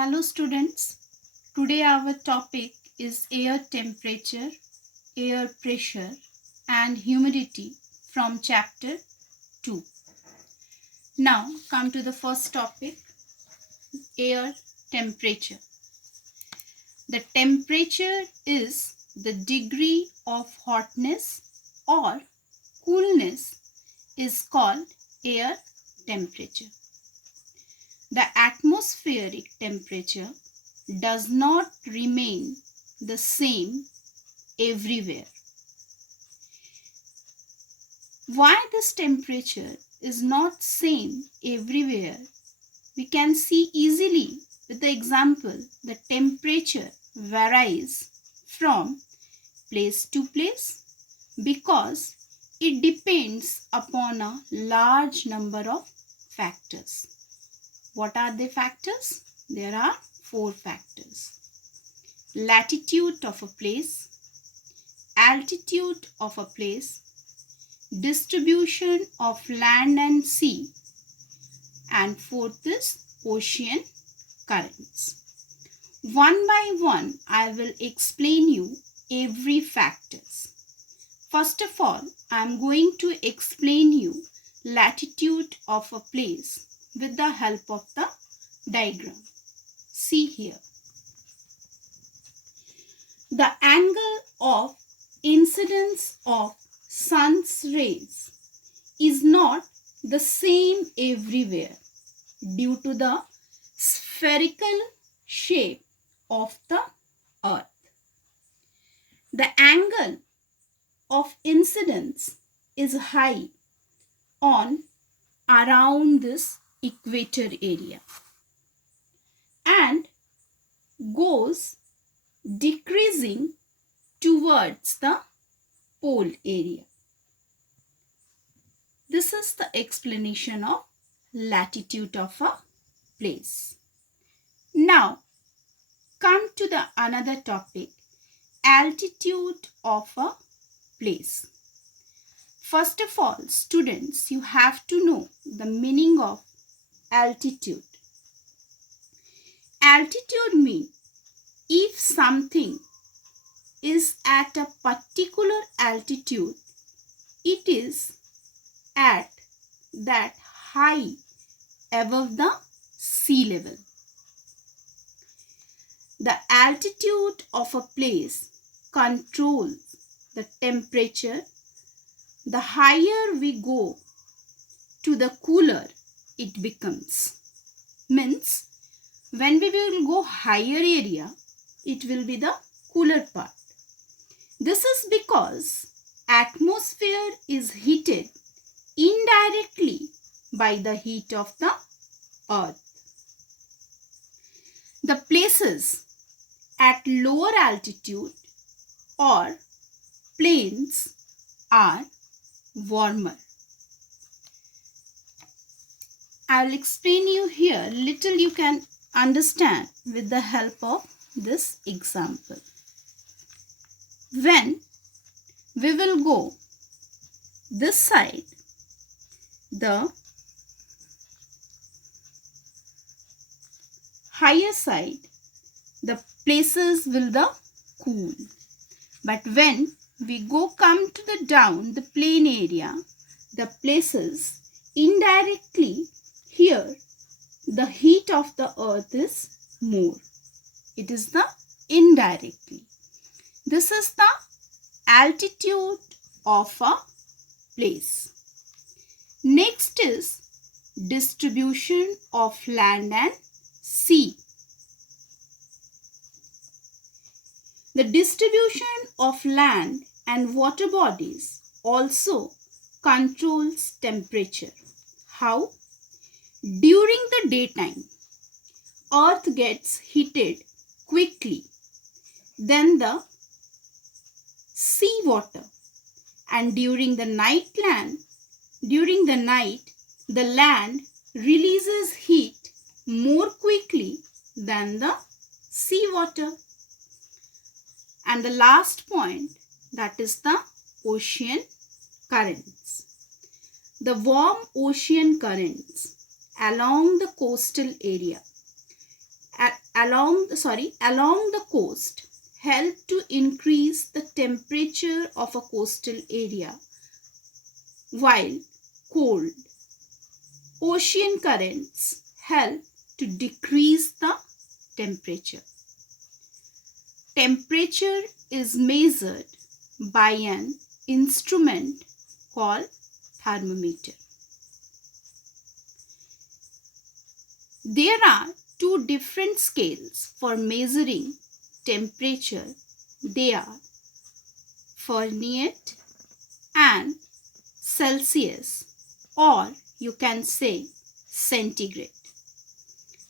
Hello students, today our topic is air temperature, air pressure and humidity from chapter 2. Now come to the first topic, air temperature. The temperature is the degree of hotness or coolness is called air temperature. The atmospheric temperature does not remain the same everywhere. Why this temperature is not same everywhere? We can see easily with the example the temperature varies from place to place because it depends upon a large number of factors. What are the factors? There are 4 factors. Latitude of a place, altitude of a place, distribution of land and sea, and 4th is ocean currents. One by one, I will explain you every factors. First of all, I am going to explain you latitude of a place with the help of the diagram. See here. The angle of incidence of sun's rays is not the same everywhere due to the spherical shape of the earth. The angle of incidence is high on around this equator area and goes decreasing towards the pole area. This is the explanation of latitude of a place. Now come to the another topic, altitude of a place. First of all, students, you have to know the meaning of altitude. Altitude means if something is at a particular altitude, it is at that high above the sea level. The altitude of a place controls the temperature. The higher we go to the cooler it becomes. Means when we will go higher area, it will be the cooler part. This is because atmosphere is heated indirectly by the heat of the earth. The places at lower altitude or plains are warmer. I will explain you here, little you can understand with the help of this example. When we will go this side, the higher side, the places will the cool. But when we come to the down, the plain area, the places indirectly here, the heat of the earth is more. It is the indirectly. This is the altitude of a place. Next is distribution of land and sea. The distribution of land and water bodies also controls temperature. How? During the daytime, earth gets heated quickly. Then the sea water, and during the night, the land releases heat more quickly than the sea water. And the last point, that is the ocean currents. The warm ocean currents along the coastal area along the coast help to increase the temperature of a coastal area, while cold ocean currents help to decrease the temperature. Temperature is measured by an instrument called thermometer. There are two different scales for measuring temperature. They are Fahrenheit and Celsius, or you can say centigrade.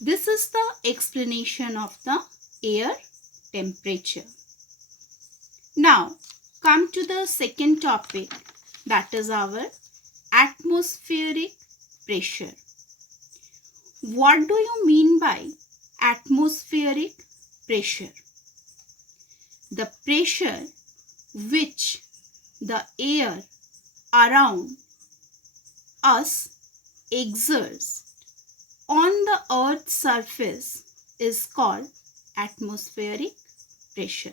This is the explanation of the air temperature. Now come to the second topic, that is our atmospheric pressure. What do you mean by atmospheric pressure? The pressure which the air around us exerts on the earth's surface is called atmospheric pressure.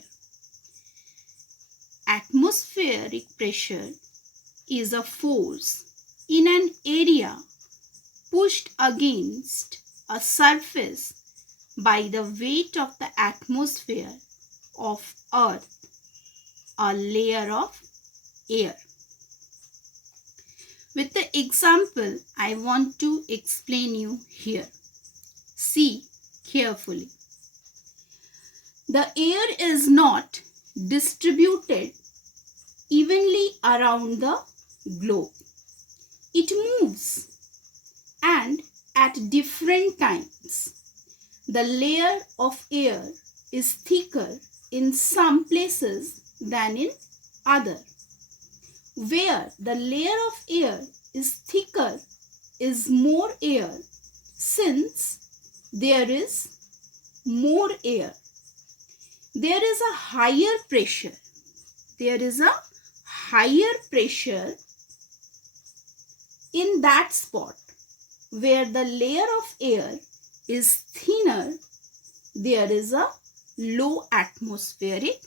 Atmospheric pressure is a force in an area pushed against a surface by the weight of the atmosphere of Earth, a layer of air. With the example I want to explain you here. See carefully. The air is not distributed evenly around the globe. It moves, and at different times the layer of air is thicker in some places than in other. Where the layer of air is thicker is more air, since there is more air. There is a higher pressure. There is a higher pressure in that spot. Where the layer of air is thinner, there is a low atmospheric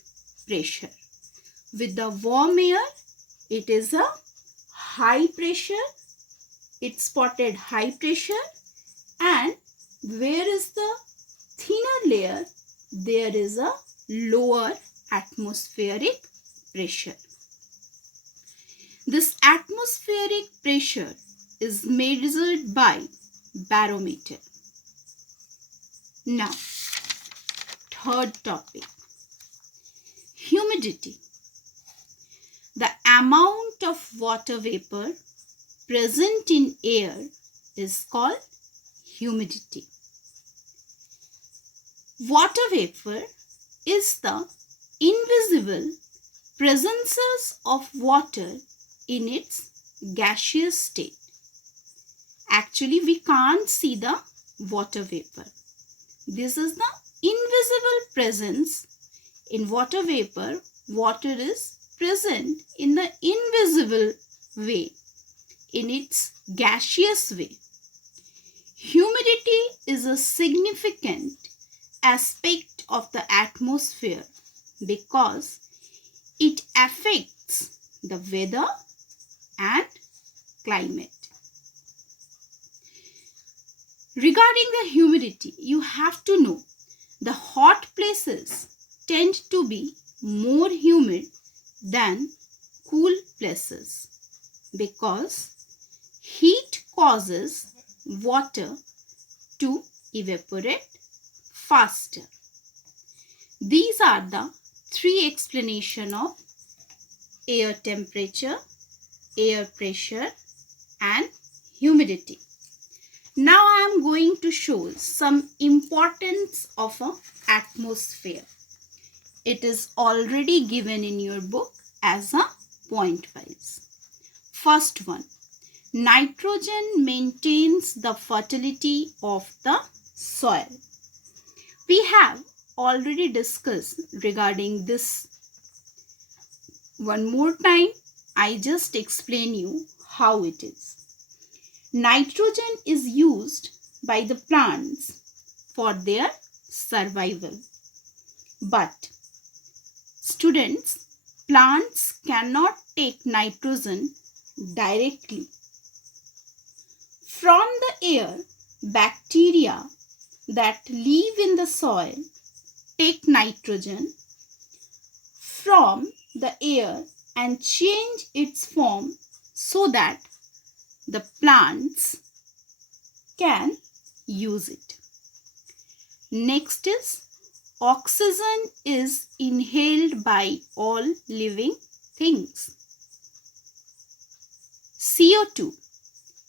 pressure. With the warm air, it is a high pressure. It's spotted high pressure. And where is the thinner layer, there is a lower atmospheric pressure. This atmospheric pressure is measured by barometer. Now, third topic, humidity. The amount of water vapor present in air is called humidity. Water vapor is the invisible presences of water in its gaseous state. Actually, we can't see the water vapor. This is the invisible presence. In water vapor, water is present in the invisible way, in its gaseous way. Humidity is a significant aspect of the atmosphere because it affects the weather and climate. Regarding the humidity, you have to know the hot places tend to be more humid than cool places because heat causes water to evaporate faster. These are the three explanations of air temperature, air pressure, and humidity. Now I am going to show some importance of an atmosphere. It is already given in your book as a point wise. First one, nitrogen maintains the fertility of the soil. We have already discussed regarding this. One more time, I just explain you how it is. Nitrogen is used by the plants for their survival. But students, plants cannot take nitrogen directly from the air. Bacteria that live in the soil take nitrogen from the air and change its form so that the plants can use it. Next is oxygen is inhaled by all living things. CO2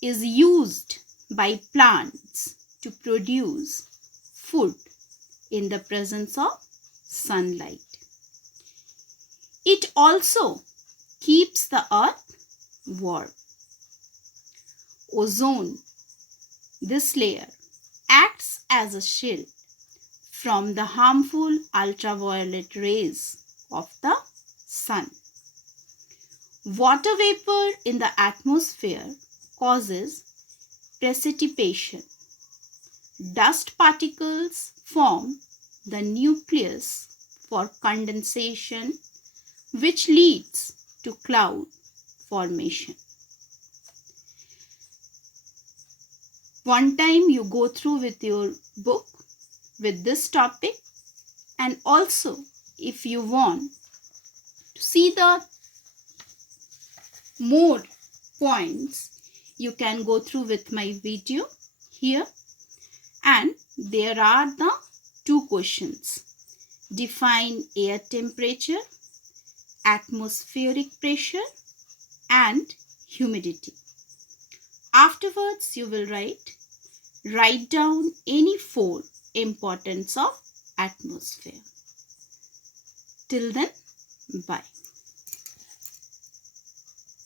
is used by plants to produce food in the presence of sunlight. It also keeps the earth warm. Ozone, this layer, acts as a shield from the harmful ultraviolet rays of the sun. Water vapor in the atmosphere causes precipitation. Dust particles form the nucleus for condensation, which leads to cloud formation. One time you go through with your book with this topic, and also if you want to see the more points, you can go through with my video here, and there are the two questions. Define air temperature, atmospheric pressure and humidity. Afterwards you will write down any four importance of atmosphere. Till then, bye.